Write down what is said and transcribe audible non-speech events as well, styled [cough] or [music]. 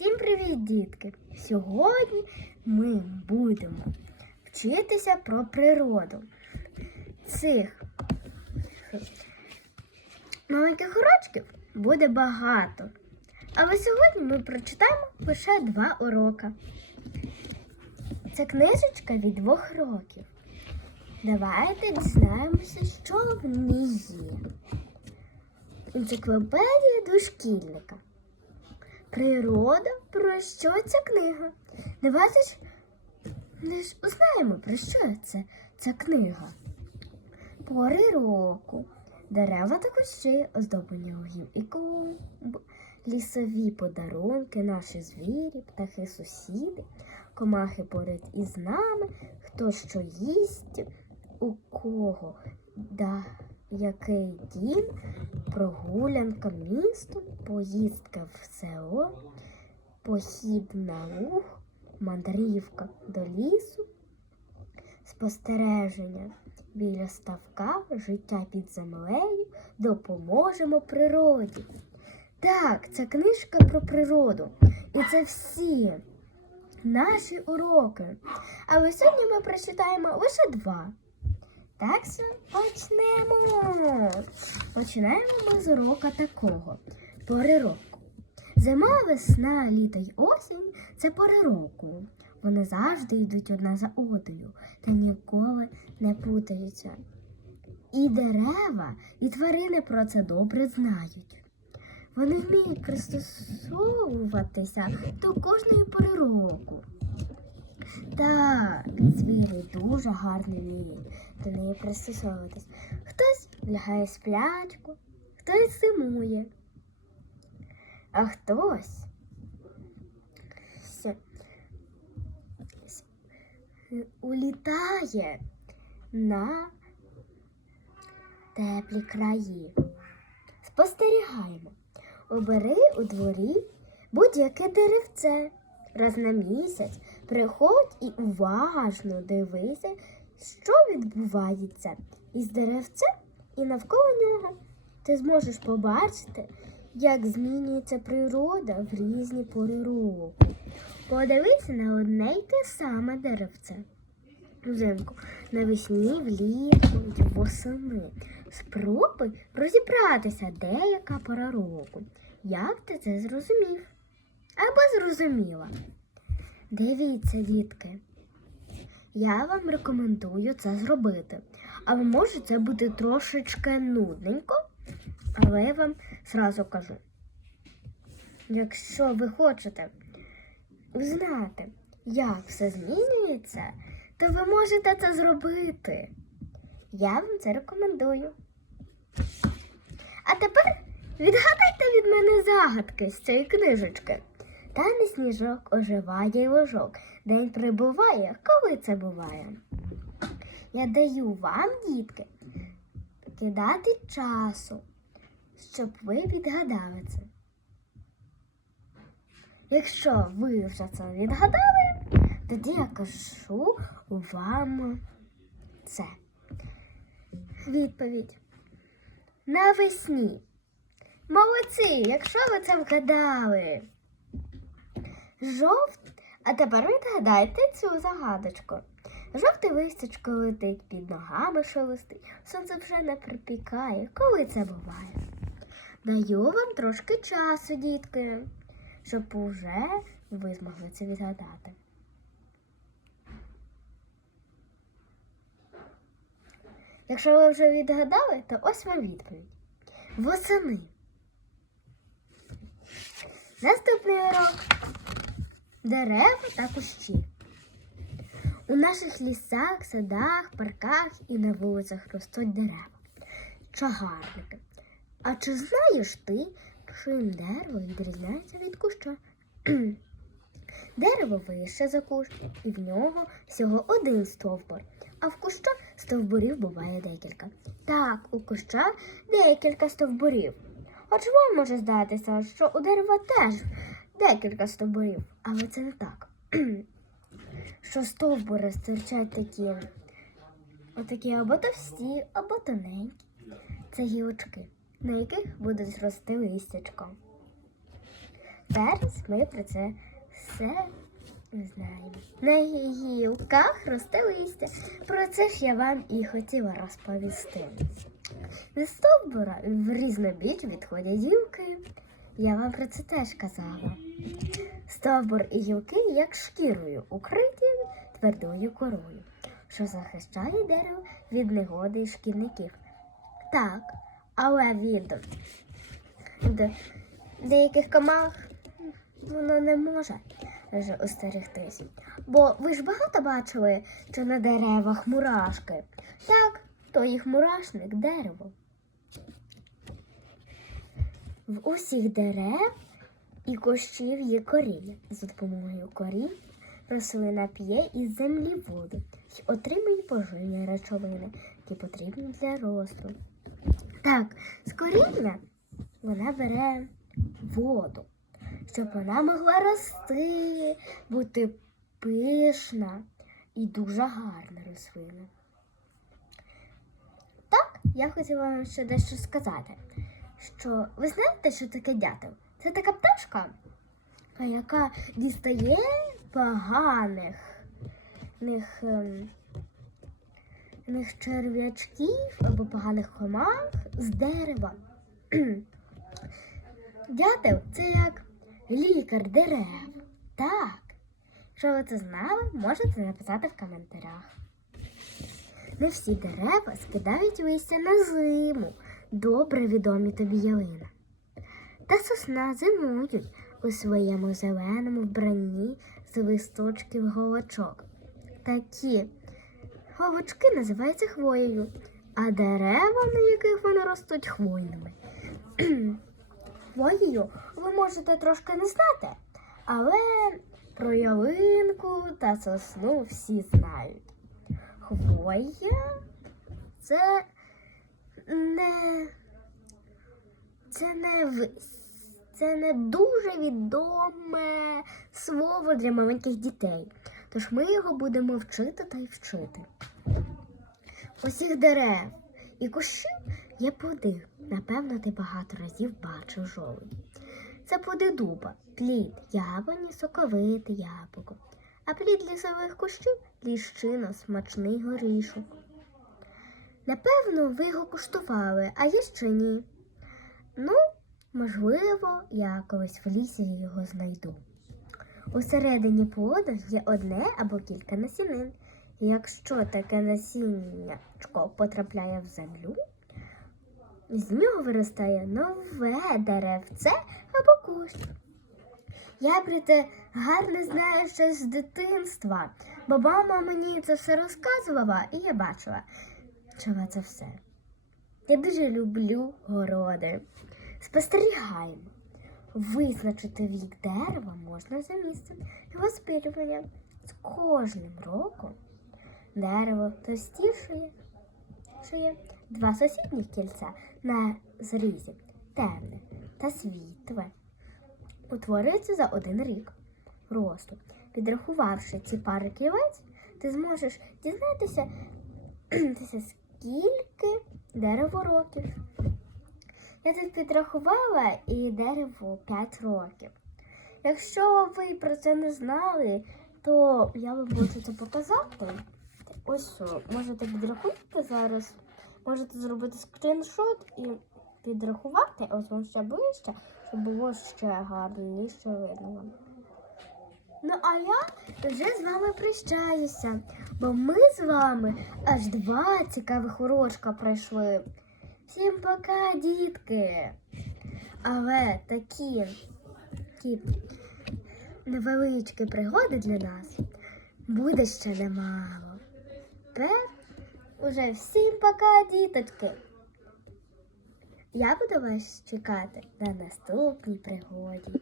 Всім привіт, дітки! Сьогодні ми будемо вчитися про природу. Цих маленьких урочків буде багато. Але сьогодні ми прочитаємо лише два уроки. Це книжечка від двох років. Давайте дізнаємося, що в ній є. Енциклопедія дошкільника. Природа, про що ця книга? Давайте ж ми ж узнаємо, про що це ця книга. Пори року, дерева та кущі, оздоблені огів і клумб, лісові подарунки, наші звірі, птахи, сусіди, комахи поряд із нами, хто що їсть, у кого? Да, який дім, прогулянка містом, поїздка в село, похід на луг, мандрівка до лісу, спостереження біля ставка, життя під землею, допоможемо природі. Так, це книжка про природу. І це всі наші уроки. Але сьогодні ми прочитаємо лише два. Так почнемо. Починаємо ми з урока такого. Пори року. Зима, весна, літо й осінь це пори року. Вони завжди йдуть одна за одною та ніколи не путаються. І дерева, і тварини про це добре знають. Вони вміють пристосовуватися до кожної пори року. Так, звірі дуже вміють до неї пристосовуватись. Хтось лягає сплячку, хтось зимує, а хтось улітає на теплі краї. Спостерігаємо. Обери у дворі будь-яке деревце. Раз на місяць приходь і уважно дивися, що відбувається із деревцем і навколо нього. Ти зможеш побачити, як змінюється природа в різні пори року. Подивися на одне й те саме деревце. Взимку, навесні, влітку й восени. Спробуй розібратися, де яка пора року. Як ти це зрозумів? Або зрозуміла. Дивіться, дітки. Я вам рекомендую це зробити. Але може це бути трошечки нудненько, але я вам зразу кажу. Якщо ви хочете знати, як все змінюється, то ви можете це зробити. Я вам це рекомендую. А тепер відгадайте від мене загадки з цієї книжечки. Тане сніжок оживає ложок. День прибуває, коли це буває. Я даю вам, дітки, кидати часу, щоб ви відгадали це. Якщо ви вже це відгадали, тоді я кажу вам це. Відповідь. Навесні. Молодці, якщо ви це вгадали. Жовт. А тепер відгадайте цю загадочку. Жовте листячко летить під ногами шелестить. Сонце вже не припікає. Коли це буває? Даю вам трошки часу, дітки, щоб уже ви змогли це відгадати. Якщо ви вже відгадали, то ось вам відповідь. Восени. Наступний урок. Дерева та кущі. У наших лісах, садах, парках і на вулицях ростуть дерева. Чагарники. А чи знаєш ти, чим дерево відрізняється від куща? [clears throat] Дерево вище за кущ, і в нього всього один стовбур, а в куща стовбурів буває декілька. Так, у куща декілька стовбурів. Хоч вам може здатися, що у дерева теж декілька стовбурів, але це не так. [clears throat] що стовбури стирчать такі, отакі або товсті, або тоненькі. Це гілочки, на яких буде зрости листячко. Зараз ми про це все знаємо. На гілках росте листя. Про це ж я вам і хотіла розповісти. З стовбура в різнобіч відходять гілки. Я вам про це теж казала. Стовбур і гілки як шкірою укриті твердою корою, що захищає дерево від негоди і шкідників. Так, але від деяких комах воно не може остерегтись. Бо ви ж багато бачили, що на деревах мурашки. Так, то їх мурашник дерево. В усіх дерев і кущів є коріння. За допомогою коріння рослина п'є із землі воду і отримує поживні речовини, які потрібні для росту. Так, з коріння вона бере воду, щоб вона могла рости, бути пишна і дуже гарна рослина. Так, я хотіла вам ще дещо сказати. Що ви знаєте, що таке дятел? Це така пташка, яка дістає поганих них, ем, них черв'ячків або поганих комах з дерева. [clears throat] Дятел це як лікар дерев. Так. Якщо ви це знали, можете написати в коментарях. Не всі дерева скидають листя на зиму. Добре відомі тобі ялина. Та сосна зимують у своєму зеленому вбранні з листочків голочок. Такі голочки називаються хвоєю, а дерева, на яких вони ростуть хвойними. [clears throat] Хвоєю ви можете трошки не знати, але про ялинку та сосну всі знають. Хвоя це не це не це не дуже відоме слово для маленьких дітей. Тож ми його будемо вчити та й вчити. Усіх дерев і кущів є плоди. Напевно, ти багато разів бачив жолудь. Це плоди дуба, плід, яблуні, соковите яблуко. А плід лісових кущів ліщина, смачний горішок. Напевно, ви його куштували, а я ще ні. Ну, можливо, я колись в лісі його знайду. Усередині плоду є одне або кілька насінин. Якщо таке насіннячко потрапляє в землю, з нього виростає нове деревце або кущ. Я про це гарно знаю ще з дитинства, бо мама мені це все розказувала, і я бачила, чого це все. Я дуже люблю городи. Спостерігаємо. Визначити вік дерева можна за місцем його спилювання. З кожним роком дерево товстішає. Шиє два сусідніх кільця на зрізі темне та світле. Утворюється за один рік росту. Підрахувавши ці пари кілець, ти зможеш дізнатися, [clears throat] скільки дереву років. Я тут підрахувала і дереву 5 років. Якщо ви про це не знали, то я вам можу це показати. Ось що, можете підрахувати зараз. Можете зробити скріншот і підрахувати, ось вам ще ближче, щоб було ще гарніше видно. Ну, а я вже з вами прощаюся, бо ми з вами аж два цікавих урочка пройшли. Всім пока, дітки! Але такі, такі невеличкі пригоди для нас буде ще немало. Тепер уже всім пока, діточки! Я буду вас чекати на наступній пригоді.